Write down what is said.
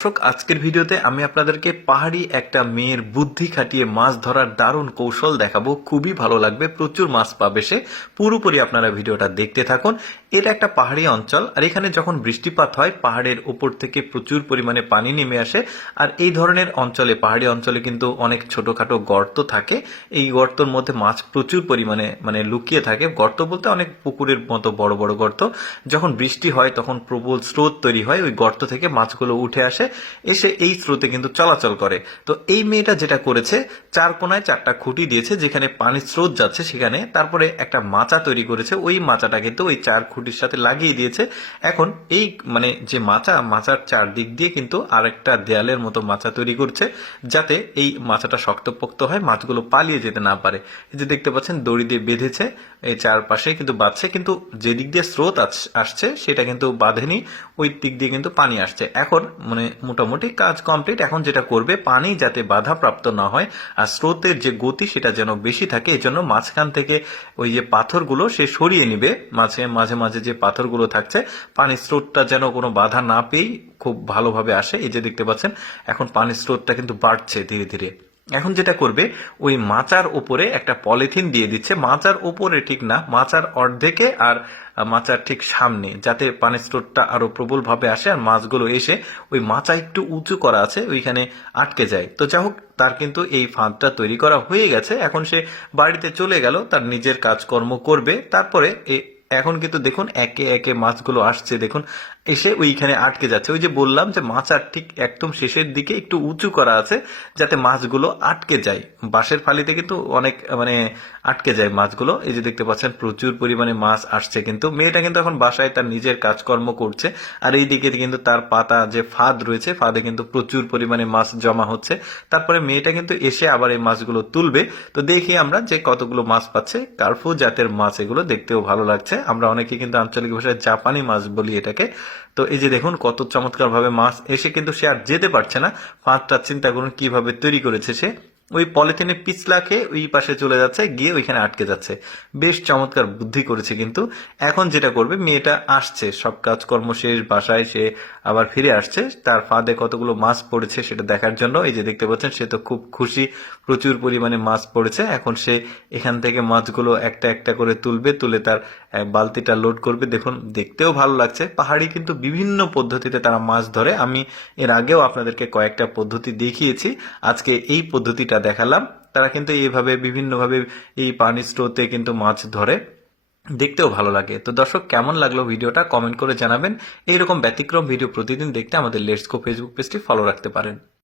দর্শক, আজকের ভিডিওতে আমি আপনাদেরকে পাহাড়ি একটা মেয়ের বুদ্ধি খাটিয়ে মাছ ধরার দারুণ কৌশল দেখাবো। খুবই ভালো লাগবে, প্রচুর মাছ পাবে সে। পুরোপুরি আপনারা ভিডিওটা দেখতে থাকুন। এটা একটা পাহাড়ি অঞ্চল, আর এখানে যখন বৃষ্টিপাত হয় পাহাড়ের উপর থেকে প্রচুর পরিমাণে পানি নেমে আসে। আর এই ধরনের অঞ্চলে, পাহাড়ি অঞ্চলে কিন্তু অনেক ছোটখাটো গর্ত থাকে। এই গর্তর মধ্যে মাছ প্রচুর পরিমাণে লুকিয়ে থাকে। গর্ত বলতে অনেক পুকুরের মতো বড় বড় গর্ত। যখন বৃষ্টি হয় তখন প্রবল স্রোত তৈরি হয়, ওই গর্ত থেকে মাছগুলো উঠে আসে, এসে এই স্রোতে কিন্তু চলাচল করে। তো এই মেয়েটা যেটা করেছে, চার কোনায় চারটা খুঁটি দিয়েছে, যেখানে পানির স্রোত যাচ্ছে সেখানে। তারপরে একটা মাচা তৈরি করেছে, ওই মাচাটা কিন্তু ওই চার খুঁটির সাথে লাগিয়ে দিয়েছে। এখন এই যে মাচার চারদিক দিয়ে কিন্তু আরেকটা দেয়ালের মতো মাচা তৈরি করছে, যাতে এই মাচাটা শক্তপোক্ত হয়, মাছগুলো পালিয়ে যেতে না পারে। এই যে দেখতে পাচ্ছেন দড়ি দিয়ে বেঁধেছে, এই চারপাশে কিন্তু বাঁধছে, কিন্তু যে দিক দিয়ে স্রোত আসছে সেটা কিন্তু বাঁধেনি, ওই দিক দিয়ে কিন্তু পানি আসছে। এখন মোটামুটি কাজ কমপ্লিট। এখন যেটা করবে, পানি যাতে বাধাপ্রাপ্ত না হয় আর স্রোতের যে গতি সেটা যেন বেশি থাকে, এই জন্য মাঝখান থেকে ওই যে পাথরগুলো সে সরিয়ে নিবে। মাঝে মাঝে মাঝে যে পাথরগুলো থাকছে, পানির স্রোতটা যেন কোনো বাধা না পেয়েই খুব ভালোভাবে আসে। এই যে দেখতে পাচ্ছেন এখন পানির স্রোতটা কিন্তু বাড়ছে ধীরে ধীরে। এখন যেটা করবে, ওই মাচার উপরে একটা পলিথিন দিয়ে দিচ্ছে। মাচার উপরে ঠিক না, মাচার অর্ধেকে আর মাচার ঠিক সামনে, যাতে পানির স্রোতটা আরো প্রবল ভাবে আসে আর মাছগুলো এসে ওই মাচা একটু উঁচু করা আছে ওইখানে আটকে যায়। তো যাই হোক, তার কিন্তু এই ফাঁদটা তৈরি করা হয়ে গেছে। এখন সে বাড়িতে চলে গেল, তার নিজের কাজকর্ম করবে। তারপরে এখন কিন্তু দেখুন একে একে মাছগুলো আসছে, দেখুন এসে ওইখানে আটকে যাচ্ছে। ওই যে বললাম যে মাচার ঠিক একদম শেষের দিকে একটু উঁচু করা আছে, যাতে মাছগুলো আটকে যায়। বাঁশের ফালিতে কিন্তু অনেক আটকে যায় মাছগুলো। এই যে দেখতে পাচ্ছেন প্রচুর পরিমাণে মাছ আসছে। কিন্তু মেয়েটা কিন্তু এখন বাসায় তার নিজের কাজকর্ম করছে, আর এই দিকে কিন্তু তার পাতা যে ফাঁদ রয়েছে, ফাঁদে কিন্তু প্রচুর পরিমাণে মাছ জমা হচ্ছে। তারপরে মেয়েটা কিন্তু এসে আবার এই মাছগুলো তুলবে। তো দেখি আমরা যে কতগুলো মাছ পাচ্ছে। কার্ফু জাতের মাছ, এগুলো দেখতেও ভালো লাগছে। আমরা অনেকে কিন্তু আঞ্চলিক ভাষায় জাপানি মাছ বলি এটাকে। তো এই যে দেখুন কত চমৎকার ভাবে মাছ এসে, কিন্তু সে আর যেতে পারছে না। ফাঁদটা চিন্তা করুন কিভাবে তৈরি করেছে সে। ওই পলিথিনে পিছলা খেয়ে ওই পাশে চলে যাচ্ছে, গিয়ে ওইখানে আটকে যাচ্ছে। বেশ চমৎকার বুদ্ধি করেছে। কিন্তু এখন যেটা করবে, মেয়েটা আসছে, সব কাজকর্ম শেষ, বাসায় সে আবার ফিরে আসছে তার ফাঁদে কতগুলো মাছ পড়েছে সেটা দেখার জন্য। এই যে দেখতে পাচ্ছেন সে তো খুব খুশি, প্রচুর পরিমাণে মাছ পড়েছে। এখন সে এখান থেকে মাছগুলো একটা একটা করে তুলবে, তুলে তার বালতিটা লোড করবে। দেখুন দেখতেও ভালো লাগছে। পাহাড়ি কিন্তু বিভিন্ন পদ্ধতিতে তারা মাছ ধরে। আমি এর আগেও আপনাদেরকে কয়েকটা পদ্ধতি দেখিয়েছি, আজকে এই পদ্ধতিটা দেখালাম। তারা কিন্তু এইভাবে বিভিন্নভাবে এই পানির স্রোতে কিন্তু মাছ ধরে, দেখতেও ভালো লাগে। তো দর্শক, কেমন লাগলো ভিডিওটা কমেন্ট করে জানাবেন। এইরকম ব্যতিক্রম ভিডিও প্রতিদিন দেখতে আমাদের লেটস গো ফেসবুক পেজটি ফলো রাখতে পারেন।